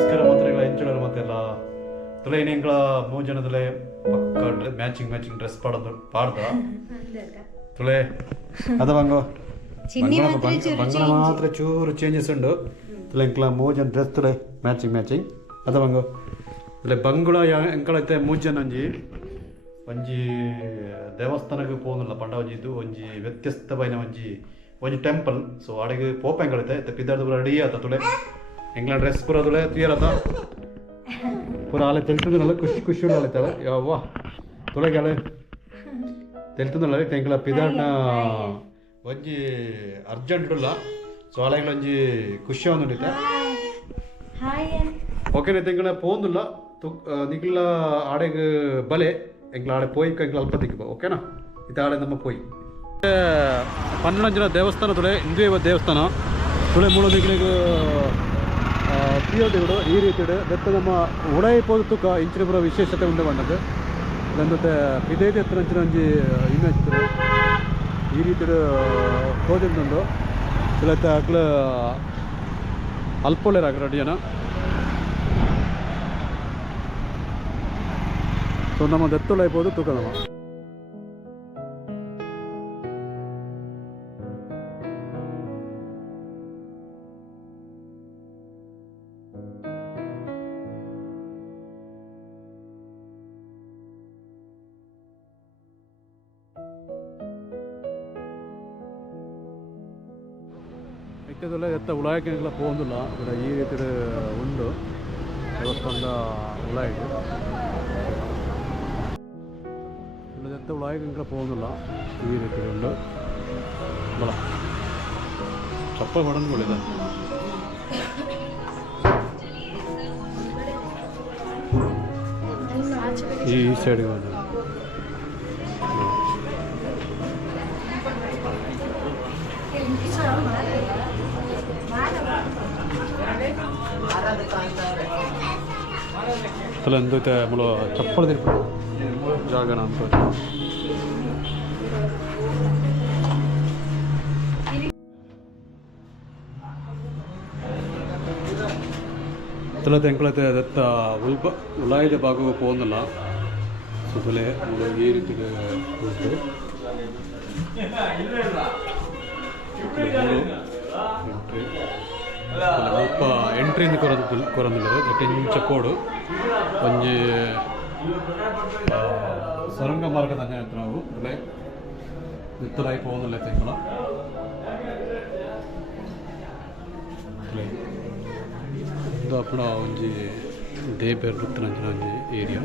ನಮಸ್ಕಾರ ಮಾತ್ರ ಎಂಚುಳರು ಮತ್ತೆಲ್ಲ ತುಲೆ ಇನ್ನೆಂಗಳ 3 ಜನದಲ್ಲೇ ಪಕ್ಕ ಮ್ಯಾಚಿಂಗ್ ಡ್ರೆಸ್ ಪಾಡ್ದ ತುಲೆ ಅದ ಬಂಗೋ ಬಂಗಲ ಮಾತ್ರ ಚೂರು ಚೇಂಜಸ್ ಉಂಡು ತುಲೆ ಎಂಕ್ಲ 3 ಜನ ಡ್ರೆಸ್ ತುಲೆ ಮ್ಯಾಚಿಂಗ್ ಅದ ಬಂಗೋ ತುಲೆ ಬಂಗುಳ ಎಂಕಳೈತೆ 3 ಜನ ಒಂಜಿ ದೇವಸ್ಥಾನಕ್ಕೆ ಪೋನುಲ್ಲ ಪಂಡ ಒಂಜಿ ವ್ಯತ್ಯಸ್ತ ಬೈನ ಒಂಜಿ ಟೆಂಪಲ್ ಸೊ ಆಡೆಗೆ ಪೋಪ ಎಂಗಳೈತೆ ಪಿದಾರ್ದು ಪೂರ ರೆಡಿ ಆತ ತುಲೆ ಎಂಗ್ಲ ಡ್ರೆಸ್ ಪೂರ ತುಲೆ ಕ್ಲಿಯರ್ ಆತ ಪೂರ ಆಲೆ ತೆಲ್ತುದಿನಲ್ಲ ಖುಷಿ ಉಳ್ಳಾಲೈತಲ್ಲ ಯವ್ವ ತುಳೆಗಾಲೆ ತೆಲ್ತುದಿನಲ್ಲ ಎಂಗ್ಲ ಪಿದಾರ್ನ ಒಂಜಿ ಅರ್ಜೆಂಟ್ ಉಲ್ಲ ಸೊ ಆಳೆಗ್ಲ ಒಂಜಿ ಖುಷಿ ಒಂದುಂಡಿತ್ತೆ ಓಕೆನೆ ಎಂಗ್ಲ ಪೋಂದುಲ್ಲ ನಿಕ್ಲ ಆಡೆಗೆ ಬಲೆ ಎಂಗ್ಲ ಆಡೆ ಪೋಯಿ ಎಂಗ್ಲ ಅಲ್ಪ ದಿಕ್ಕ ಓಕೆನಾ ಇದು ಆಡೆ ನಮ್ಮ ಪೋಯಿ ಪನ್ನೊಂಜನ ದೇವಸ್ಥಾನ ತುಳೆ ಹಿಂದುವ ದೇವಸ್ಥಾನ ತುಳೆ ಮೂಲ ದಿಗ್ಲಿಗೆ ಪಿಯೋದೇವುಡು ಈ ರೀತಿ ದತ್ತ ನಮ್ಮ ಉಡಾಯಿಪೋದು ತುಕ ಇಂಚಿನ ಪುರ ವಿಶೇಷತೆ ಉಂಡು ಬಂದದ್ದು ಅದೊಂದು ಪಿದೈತೆ ಹತ್ರ ಅಂಚಿನ ಒಂಜಿ ಇಮೇಜ್ ತುಳೆ ಈ ರೀತಿ ಹೋದಿಂದು ತುಳತ್ತ ಅಕ್ಲ ಅಲ್ಪೊಳ್ಳೆರಾಗ ರೆಡಿಯನ ಸೊ ನಮ್ಮ ದತ್ತುಳಾಯಿಪೋದು ತುಕ ನಮ್ಮ ಮಿಕ್ಕದೆಲ್ಲ ಎತ್ತ ಉಳಾಯಕ್ಕೆಲ್ಲ ಪೋಂದಿಲ್ಲ ഇവിടെ ಈ ರೀತಿ ಉಂಡು ದೇವಸ್ಥಾನದ ಉಳಾಯಿಗೆ ಎತ್ತ ಉಳಾಯಕ್ಕೆಲ್ಲ ಪೋಂದಿಲ್ಲ ಈ ರೀತಿ ಉಂಡು ಬಲ ಚಪ್ಪಲ್ ಹೊಡೆದು ಒಳ್ಳೆದ ಈ ಸೈಡ್ಗೆ ಬಂದ ತಲೆ ಎಂದೈತೆ ಮುಲ ಚಪ್ಪಲ್ ತಿರ್ಪ ಜಾಗನ ಅಂತ ತಲೆ ಎಂಕಳತೆ ದತ್ತ ಉಲಾಯಿದ ಭಾಗಕ್ಕೆ ಪೋಂದಿಲ್ಲ ಸುತ್ತಲೇ ಈ ರೀತಿ ಉಂಟು ಎಂಟ್ರಿಯಿಂದ ಕೊರಂದಿಲ್ಲ ದಟ್ ಇಂಚ ಕೋಡು ಒಂಜಿ ಸರಂಗ ಮಾರ್ಗದ ಹತ್ರ ನಾವು ನಿತ್ತಲಾಯಿ ಪೋಂದಿಲ್ಲ ತೆಂಕಲ ಇದು ಅಪ್ಪಣ ಒಂಜಿ ದೇಬೇರ್ ವೃತ್ತನಂಚಿನ ಒಂಜಿ ಏರಿಯಾ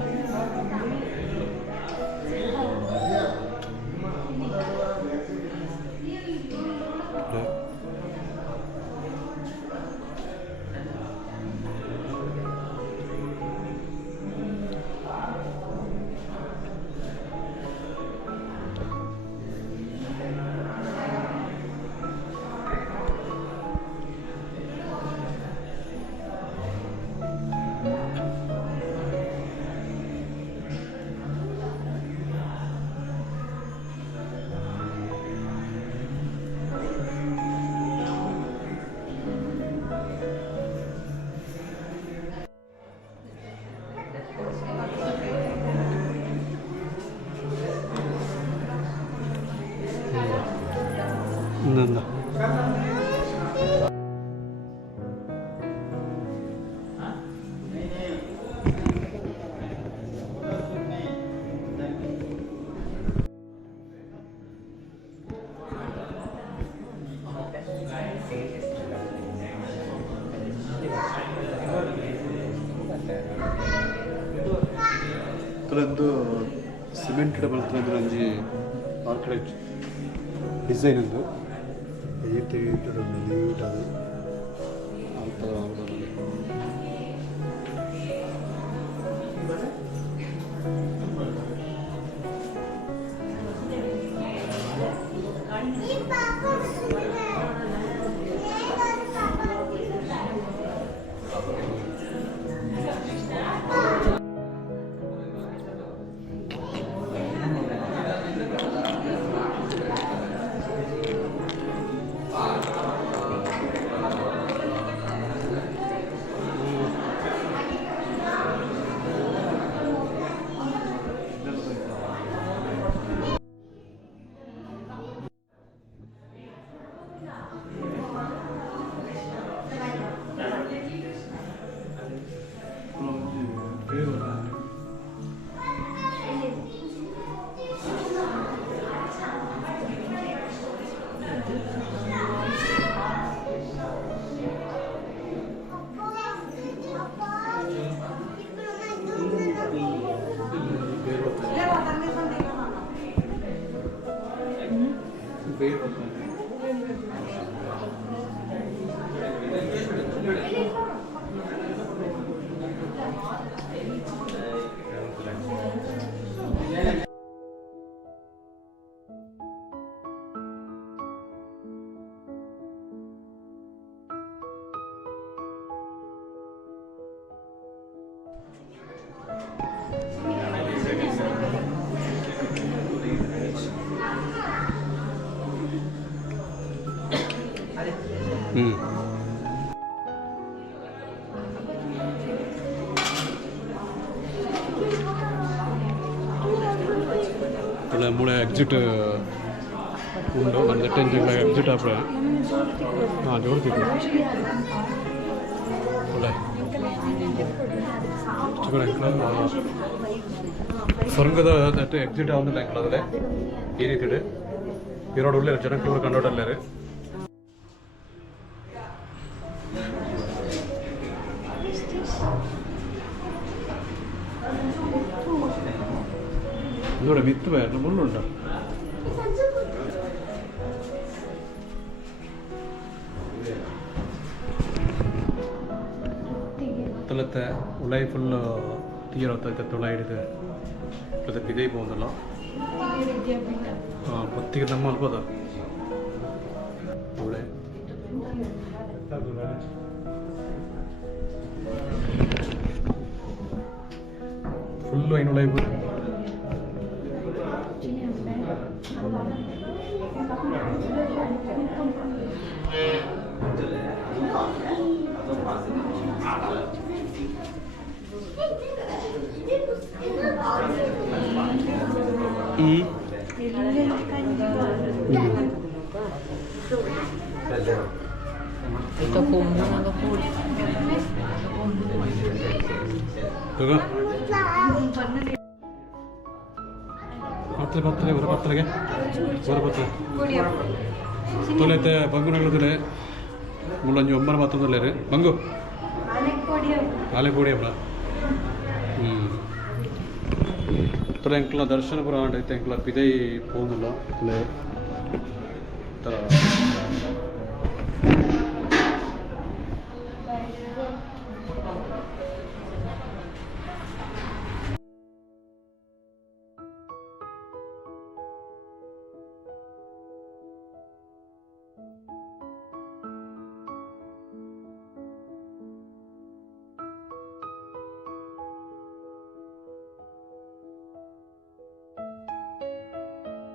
ಇನ್ನೊಂದು ಕೆಲವೊಂದು ಸಿಮೆಂಟೆಡ್ ಬರ್ತದೆ ಒಂಜಿ ಆರ್ಕಿಟೆಕ್ಟ್ ಡಿಸೈನ್ ಒಂದು ನೀಟ್ ಅದು ಮೂಳೆ ಎಕ್ಸಿಟ್ ಉಂಡು ಒಂದು ಟೆನ್ಷನ್ ಎಕ್ಸಿಟ್ ಆಪ್ರೆ ಹಾಂ ಜೋಡ್ತಿತ್ತು ಸ್ವರ್ಗದ ಎಕ್ಸಿಟ್ ಆവുന്നില്ല ഞങ്ങളതിലെ ഈ രീതിയിൽ ഈറോടുള്ളിൽ ജനക്കൂർ കണ്ടോട്ടല്ലേ ഇവിടെ വിത്ത് വേറെ മുള്ളുണ്ടോ ತಲತ್ತೆ ಉಳೈ ಫುಲ್ ತೀರೋತೈತೆ ತುಳ ಹಿಡಿದು ಮತ್ತೆ ಬಿದೈ പോകുന്നല്ലോ ಹಾಂ ಪುತ್ತಿಗೆ ನಮ್ಮ ಅಲ್ಬೋದ ಉಳೆ ಫುಲ್ಲು ಐನು ಉಳೈ Ito kung mga food. Tuga. ಪತ್ತಲೆ ಹೊರ ಪತ್ತಲೆಗೆ ಹೊರ ಪತ್ತಲೆ ತೊಲೆತೆ ಬಂಗುನಗಳೇ ಮುಳ್ಳಂಜಿ ಒಮ್ಮರ ಮತ್ತೊಂದಲ್ಲೇ ರೀ ಬಂಗು ಆಲೆಕೋಡಿ ಅಲ್ಲ ಎಂಕ್ಲ ದರ್ಶನ ಪುರ ಆಂಡೈತೆ ಎಂಕ್ಲ ಪಿದೈ പോകുന്നില്ല ಥರ